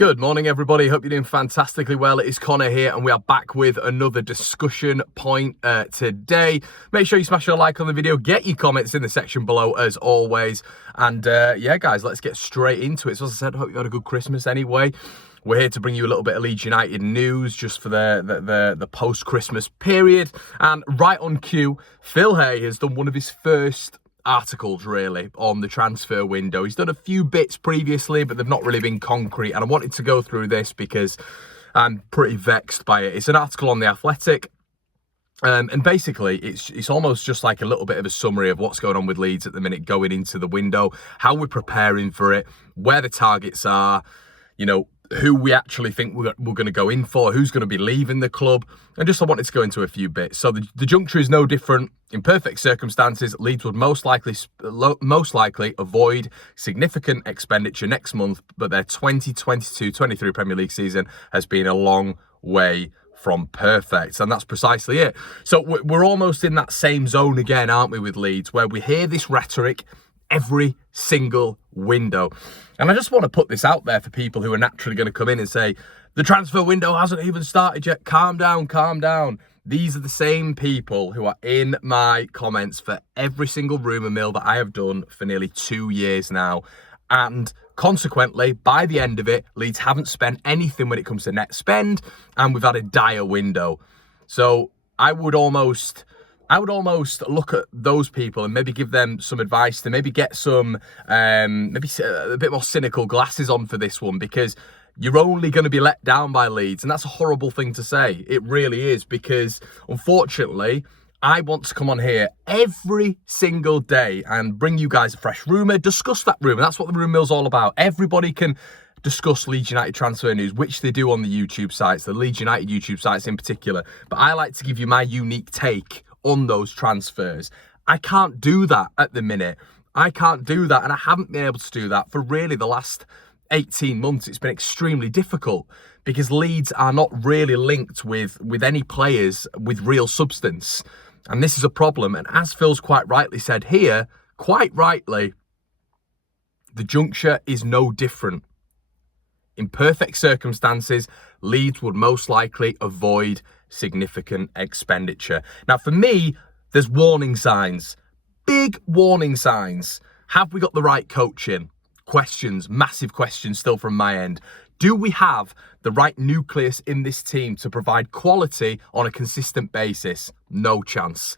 Good morning, everybody. Hope you're doing fantastically well. It is Connor here, and we are back with another discussion point today. Make sure you smash your like on the video. Get your comments in the section below, as always. And yeah, guys, let's get straight into it. So as I said, hope you had a good Christmas anyway. We're here to bring you a little bit of Leeds United news just for the post-Christmas period. And right on cue, Phil Hay has done one of his first articles really on the transfer window. He's done a few bits previously, but they've not really been concrete, and I wanted to go through this because I'm pretty vexed by it. It's an article on The Athletic, and basically it's almost just like a little bit of a summary of what's going on with Leeds at the minute going into the window, how we're preparing for it, where the targets are, you know, who we actually think we're going to go in for, who's going to be leaving the club, and just I wanted to go into a few bits. So the juncture is no different. In perfect circumstances, Leeds would most likely avoid significant expenditure next month, but their 2022-23 Premier League season has been a long way from perfect, and that's precisely it. So we're almost in that same zone again, aren't we, with Leeds, where we hear this rhetoric every single window. And I just want to put this out there for people who are naturally going to come in and say, the transfer window hasn't even started yet. Calm down, calm down. These are the same people who are in my comments for every single rumour mill that I have done for nearly 2 years now. And consequently, by the end of it, Leeds haven't spent anything when it comes to net spend, and we've had a dire window. So I would almost look at those people and maybe give them some advice to maybe get some, maybe a bit more cynical glasses on for this one, because you're only going to be let down by Leeds. And that's a horrible thing to say. It really is, because unfortunately, I want to come on here every single day and bring you guys a fresh rumour, discuss that rumour. That's what the rumour mill's all about. Everybody can discuss Leeds United transfer news, which they do on the YouTube sites, the Leeds United YouTube sites in particular. But I like to give you my unique take on those transfers. I can't do that at the minute. I can't do that, and I haven't been able to do that for really the last 18 months. It's been extremely difficult because Leeds are not really linked with any players with real substance, and this is a problem. And as Phil's quite rightly said here, quite rightly, the juncture is no different. In perfect circumstances, Leeds would most likely avoid significant expenditure. Now, for me, there's warning signs, big warning signs. Have we got the right coaching? Questions, massive questions still from my end. Do we have the right nucleus in this team to provide quality on a consistent basis? No chance.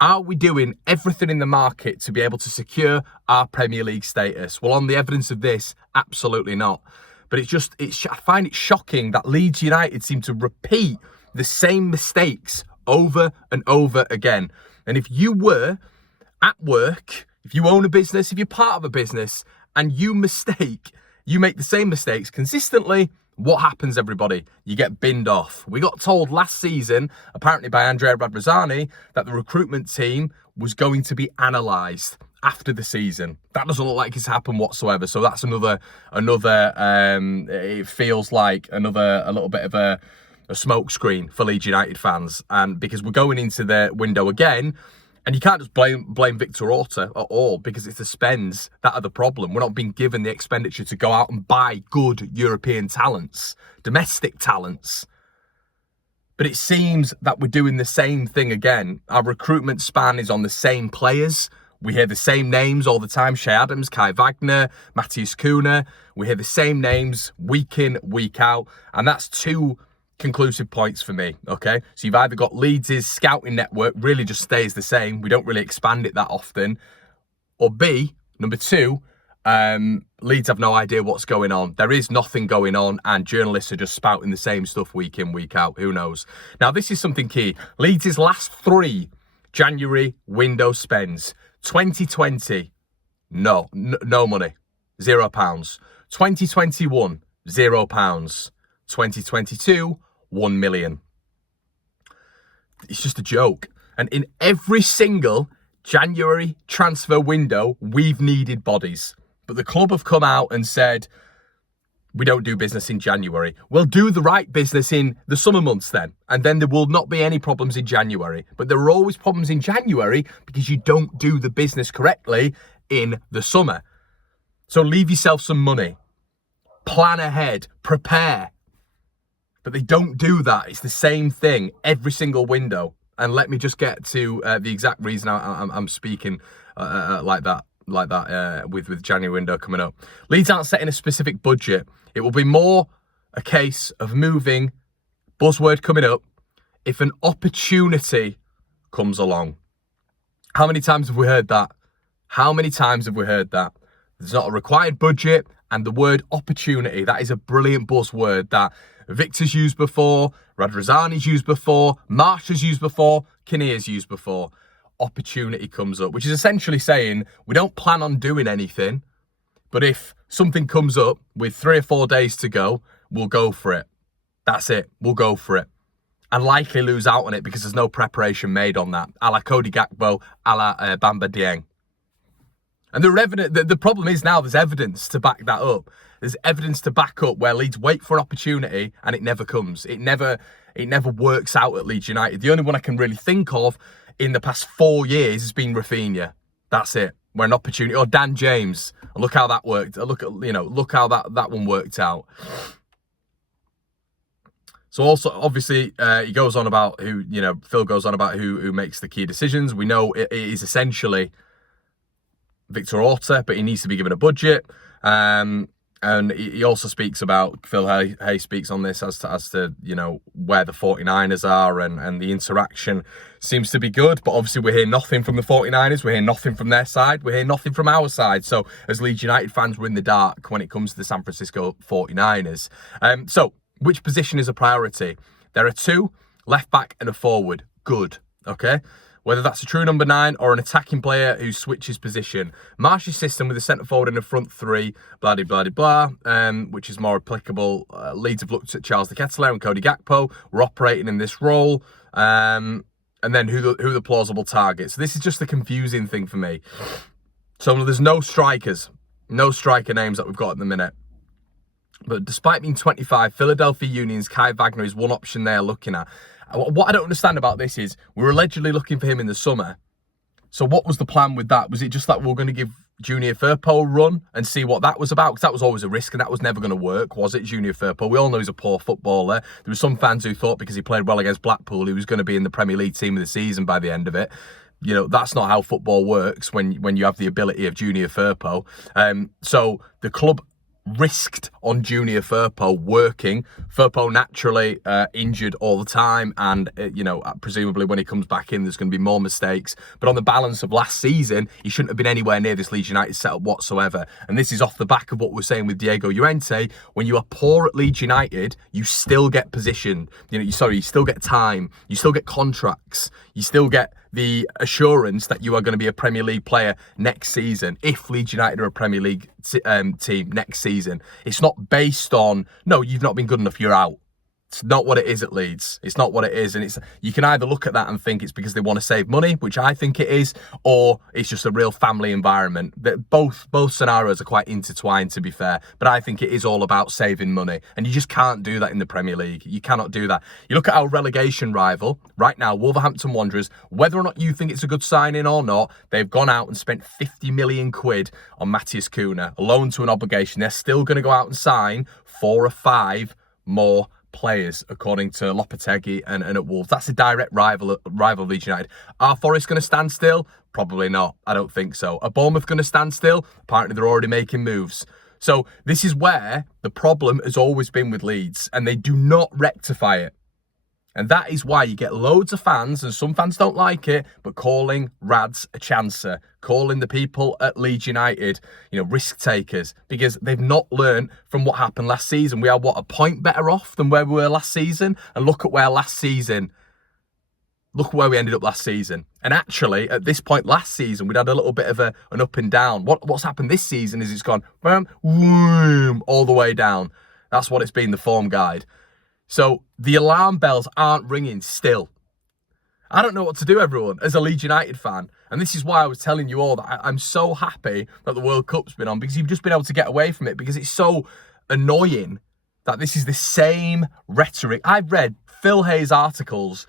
Are we doing everything in the market to be able to secure our Premier League status? Well, on the evidence of this, absolutely not. But I find it shocking that Leeds United seem to repeat the same mistakes over and over again. And if you were at work, if you own a business, if you're part of a business, and you make the same mistakes consistently, what happens, everybody? You get binned off. We got told last season, apparently by Andrea Radrizzani, that the recruitment team was going to be analysed after the season. That doesn't look like it's happened whatsoever. So that's another. It feels like a little bit of a smoke screen for Leeds United fans, and because we're going into the window again, and you can't just blame Victor Orta at all, because it's the spends that are the problem. We're not being given the expenditure to go out and buy good European talents, domestic talents. But it seems that we're doing the same thing again. Our recruitment span is on the same players. We hear the same names all the time. Shea Adams, Kai Wagner, Matthias Cunha. We hear the same names week in, week out. And that's two conclusive points for me, okay? So you've either got Leeds' scouting network really just stays the same. We don't really expand it that often. Or B, number two, Leeds have no idea what's going on. There is nothing going on, and journalists are just spouting the same stuff week in, week out. Who knows? Now, this is something key. Leeds' last 3 January window spends. 2020, no money, £0. 2021, £0. 2022, 1 million. It's just a joke. And in every single January transfer window, we've needed bodies. But the club have come out and said, we don't do business in January. We'll do the right business in the summer months then. And then there will not be any problems in January. But there are always problems in January because you don't do the business correctly in the summer. So leave yourself some money. plan ahead, prepare. But they don't do that. It's the same thing every single window. And let me just get to the exact reason I'm speaking like that with January window coming up. Leeds aren't setting a specific budget. It will be more a case of moving, buzzword coming up, if an opportunity comes along. How many times have we heard that? How many times have we heard that? There's not a required budget, and the word opportunity, that is a brilliant buzzword that Victor's used before, Radrazani's used before, Marsha's used before, Kinnear's used before. Opportunity comes up, which is essentially saying we don't plan on doing anything, but if something comes up with 3 or 4 days to go, we'll go for it. That's it. We'll go for it. And likely lose out on it because there's no preparation made on that, a la Cody Gakpo, a la Bamba Dieng. And the problem is now there's evidence to back that up. There's evidence to back up where Leeds wait for an opportunity and it never comes. It never works out at Leeds United. The only one I can really think of in the past 4 years has been Rafinha. That's it. Where an opportunity, or Dan James. Look how that worked. Look how that one worked out. So also, obviously, he goes on about Phil goes on about who makes the key decisions. We know it is essentially Victor Orta, but he needs to be given a budget. And he also speaks about, Phil Hay speaks on this as to where the 49ers are, and the interaction seems to be good. But obviously we hear nothing from the 49ers. We hear nothing from their side. We hear nothing from our side. So as Leeds United fans, we're in the dark when it comes to the San Francisco 49ers. So which position is a priority? There are 2, left back and a forward. Good, okay? Whether that's a true number 9 or an attacking player who switches position. Marsh's system with a centre forward and a front 3, blah, blah, blah, blah, which is more applicable. Leeds have looked at Charles de Ketelaere and Cody Gakpo. We're operating in this role. And then who the plausible targets. So this is just the confusing thing for me. So there's no strikers. No striker names that we've got at the minute. But despite being 25, Philadelphia Union's Kai Wagner is one option they're looking at. What I don't understand about this is we're allegedly looking for him in the summer. So what was the plan with that? Was it just that we're going to give Junior Firpo a run and see what that was about? Because that was always a risk and that was never going to work, was it, Junior Firpo? We all know he's a poor footballer. There were some fans who thought because he played well against Blackpool, he was going to be in the Premier League team of the season by the end of it. That's not how football works when you have the ability of Junior Firpo. So the club risked on Junior Firpo working. Firpo naturally injured all the time, and presumably when he comes back in there's going to be more mistakes, but on the balance of last season he shouldn't have been anywhere near this Leeds United setup whatsoever. And this is off the back of what we're saying with Diego Llorente. When you are poor at Leeds United, you still get position, you still get time, you still get contracts, you still get the assurance that you are going to be a Premier League player next season if Leeds United are a Premier League team next season. It's not based on, no, you've not been good enough, you're out. It's not what it is at Leeds. It's not what it is. And you can either look at that and think it's because they want to save money, which I think it is, or it's just a real family environment. Both scenarios are quite intertwined, to be fair. But I think it is all about saving money. And you just can't do that in the Premier League. You cannot do that. You look at our relegation rival right now, Wolverhampton Wanderers. Whether or not you think it's a good signing or not, they've gone out and spent 50 million quid on Matthias Cunha, a loan to an obligation. They're still going to go out and sign 4 or 5 more players, according to Lopetegui and at Wolves. That's a direct rival of Leeds United. Are Forest going to stand still? Probably not. I don't think so. Are Bournemouth going to stand still? Apparently they're already making moves. So this is where the problem has always been with Leeds, and they do not rectify it. And that is why you get loads of fans, and some fans don't like it, but calling Rads a chancer, calling the people at Leeds United, risk takers, because they've not learned from what happened last season. We are, a point better off than where we were last season? And look at where we ended up last season. And actually, at this point last season, we'd had a little bit of an up and down. What's happened this season is it's gone boom, all the way down. That's what it's been, the form guide. So the alarm bells aren't ringing still. I don't know what to do, everyone, as a Leeds United fan. And this is why I was telling you all that I'm so happy that the World Cup's been on, because you've just been able to get away from it, because it's so annoying that this is the same rhetoric. I've read Phil Hay's articles,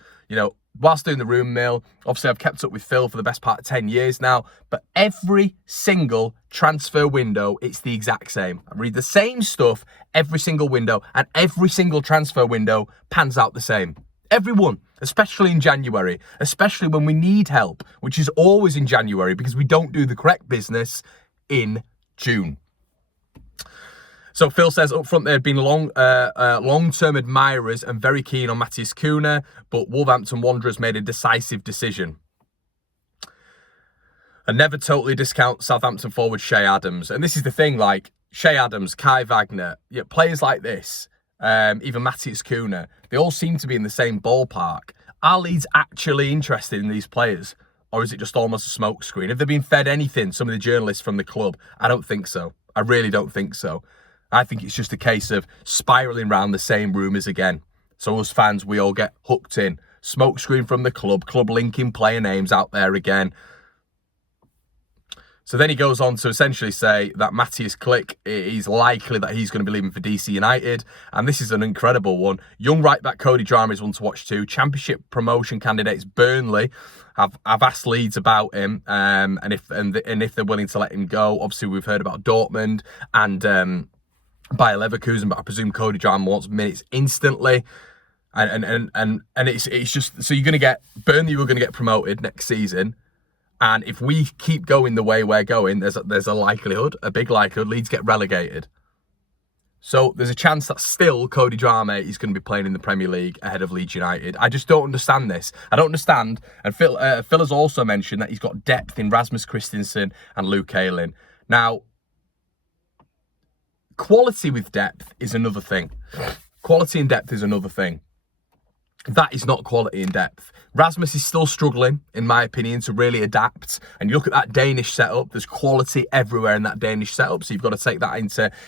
whilst doing the room mill, obviously I've kept up with Phil for the best part of 10 years now, but every single transfer window, it's the exact same. I read the same stuff every single window, and every single transfer window pans out the same. Everyone, especially in January, especially when we need help, which is always in January because we don't do the correct business in June. So Phil says up front they had been long-term admirers and very keen on Matthias Cunha, but Wolverhampton Wanderers made a decisive decision. And never totally discount Southampton forward Shea Adams. And this is the thing, like Shea Adams, Kai Wagner, players like this, even Matthias Cunha, they all seem to be in the same ballpark. Are Leeds actually interested in these players? Or is it just almost a smokescreen? Have they been fed anything, some of the journalists from the club? I don't think so. I really don't think so. I think it's just a case of spiralling around the same rumours again. So us fans, we all get hooked in. Smokescreen from the club linking player names out there again. So then he goes on to essentially say that Matthias Klick is likely that he's going to be leaving for DC United. And this is an incredible one. Young right-back Cody Drama is one to watch too. Championship promotion candidates Burnley have asked Leeds about him. And if they're willing to let him go. Obviously, we've heard about Dortmund and Bayer Leverkusen, but I presume Cody Drama wants minutes instantly. And it's just, so you're going to get, Burnley were going to get promoted next season. And if we keep going the way we're going, there's a likelihood, a big likelihood, Leeds get relegated. So there's a chance that still Cody Drama is going to be playing in the Premier League ahead of Leeds United. I just don't understand this. I don't understand. And Phil has also mentioned that he's got depth in Rasmus Christensen and Luke Ayling. Now, quality with depth is another thing. Quality and depth is another thing. That is not quality and depth. Rasmus is still struggling, in my opinion, to really adapt. And you look at that Danish setup, there's quality everywhere in that Danish setup. So you've got to take that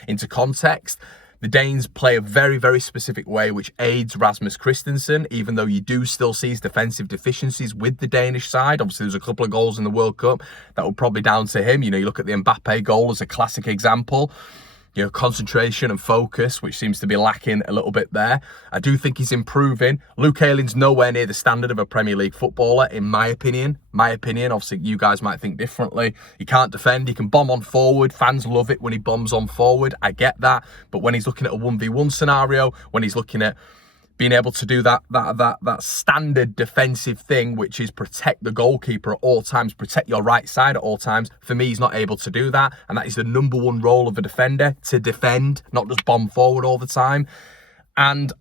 into context. The Danes play a very, very specific way, which aids Rasmus Christensen, even though you do still see his defensive deficiencies with the Danish side. Obviously, there's a couple of goals in the World Cup that were probably down to him. You know, you look at the Mbappe goal as a classic example. You know, concentration and focus, which seems to be lacking a little bit there. I do think he's improving. Luke Ayling's nowhere near the standard of a Premier League footballer, in my opinion. Obviously, you guys might think differently. He can't defend. He can bomb on forward. Fans love it when he bombs on forward. I get that. But when he's looking at a 1v1 scenario, when he's looking at being able to do that standard defensive thing, which is protect the goalkeeper at all times, protect your right side at all times. For me, he's not able to do that. And that is the number one role of a defender, to defend, not just bomb forward all the time. And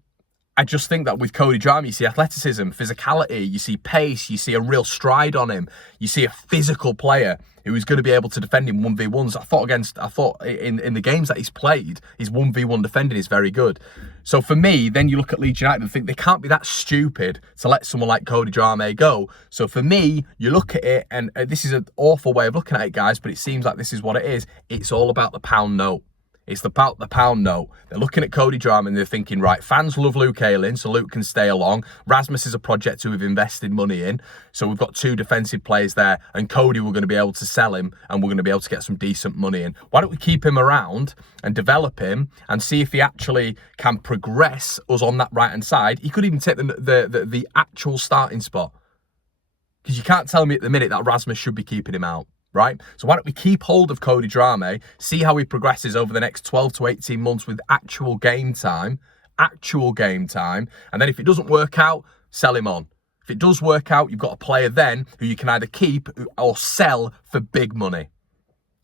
I just think that with Cody Drama, you see athleticism, physicality, you see pace, you see a real stride on him. You see a physical player who is going to be able to defend in 1v1s. I thought in the games that he's played, his 1v1 defending is very good. So for me, then you look at Leeds United and think they can't be that stupid to let someone like Cody Drama go. So for me, you look at it, and this is an awful way of looking at it, guys, but it seems like this is what it is. It's all about the pound note. It's about the pound note. They're looking at Cody Drama and they're thinking, right, fans love Luke Ayling, so Luke can stay along. Rasmus is a project who we've invested money in. So we've got two defensive players there. And Cody, we're going to be able to sell him and we're going to be able to get some decent money in. Why don't we keep him around and develop him and see if he actually can progress us on that right-hand side? He could even take the actual starting spot. Because you can't tell me at the minute that Rasmus should be keeping him out. Right? So why don't we keep hold of Cody Drama, see how he progresses over the next 12 to 18 months with actual game time, and then if it doesn't work out, sell him on. If it does work out, you've got a player then who you can either keep or sell for big money.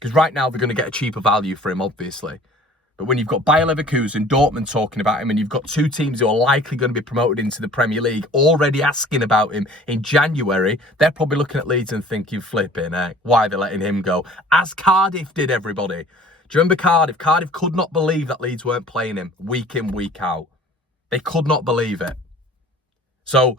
Because right now they're going to get a cheaper value for him, obviously. But when you've got Bayer Leverkusen, Dortmund talking about him, and you've got two teams who are likely going to be promoted into the Premier League already asking about him in January, they're probably looking at Leeds and thinking, flipping, why are they letting him go? As Cardiff did, everybody. Do you remember Cardiff? Cardiff could not believe that Leeds weren't playing him week in, week out. They could not believe it. So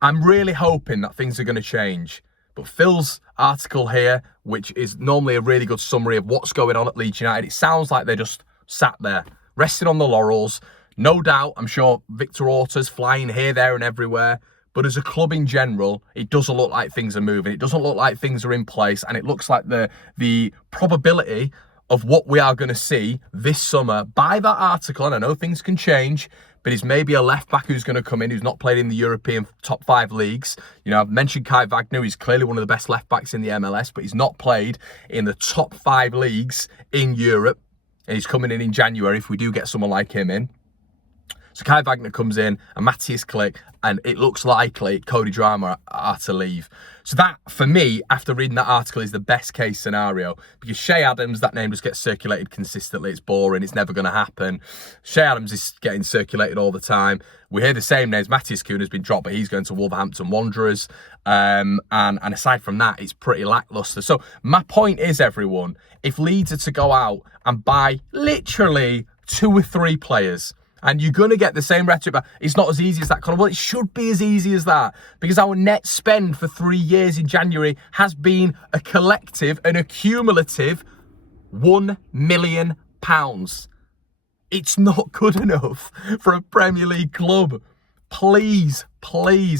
I'm really hoping that things are going to change. But Phil's article here, which is normally a really good summary of what's going on at Leeds United, it sounds like they're just sat there, resting on the laurels. No doubt, I'm sure Victor Orta's flying here, there and everywhere. But as a club in general, it doesn't look like things are moving. It doesn't look like things are in place. And it looks like the probability of what we are going to see this summer by that article, and I know things can change, but he's maybe a left-back who's going to come in, who's not played in the European top 5 leagues. You know, I've mentioned Kai Wagner. He's clearly one of the best left-backs in the MLS, but he's not played in the top 5 leagues in Europe. And he's coming in January if we do get someone like him in. So Kai Wagner comes in, and Matthias Klick, and it looks likely Cody Drama are to leave. So that, for me, after reading that article, is the best case scenario. Because Shea Adams, that name just gets circulated consistently. It's boring. It's never going to happen. Shea Adams is getting circulated all the time. We hear the same names. Matthias Kuhn has been dropped, but he's going to Wolverhampton Wanderers. And aside from that, it's pretty lacklustre. So my point is, everyone, if Leeds are to go out and buy literally 2 or 3 players, and you're going to get the same rhetoric, but it's not as easy as that, Connor. Well, it should be as easy as that, because our net spend for 3 years in January has been a collective and a cumulative £1 million. It's not good enough for a Premier League club. Please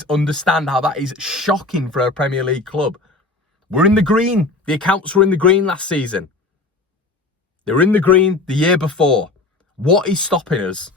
understand how that is shocking for a Premier League club. We're in the green. The accounts were in the green last season. They were in the green the year before. What is stopping us?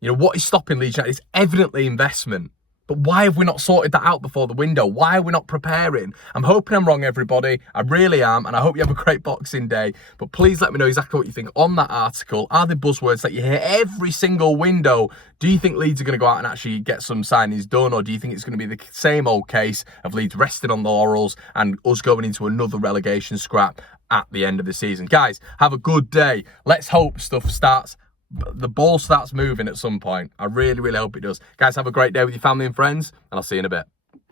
You know, what is stopping Leeds United? It's evidently investment. But why have we not sorted that out before the window? Why are we not preparing? I'm hoping I'm wrong, everybody. I really am. And I hope you have a great Boxing Day. But please let me know exactly what you think on that article. Are there buzzwords that you hear every single window? Do you think Leeds are going to go out and actually get some signings done? Or do you think it's going to be the same old case of Leeds resting on the laurels and us going into another relegation scrap at the end of the season? Guys, have a good day. Let's hope the ball starts moving at some point. I really hope it does. Guys, have a great day with your family and friends, and I'll see you in a bit.